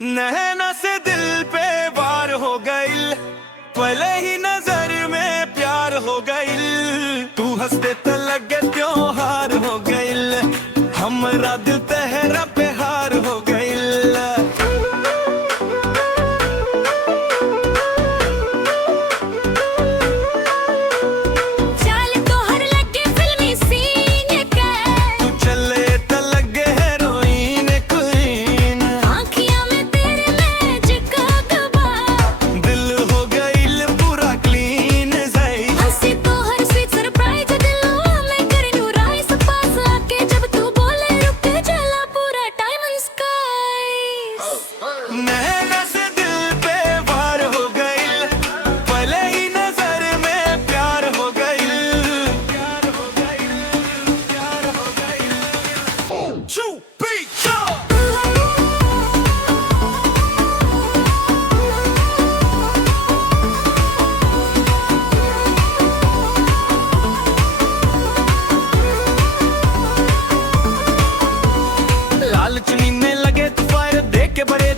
नैना से दिल पे वार हो गइल, पहले ही नजर में प्यार हो गइल। तू हंसते तो लगे त्योहार हो गइल, हमरा दिल तेहरा पे हार हो गइल। नैना से दिल पे वार हो गइल, पहले ही नजर में प्यार हो गइल। लाल चुनी में लगे तो फायर देख के बड़े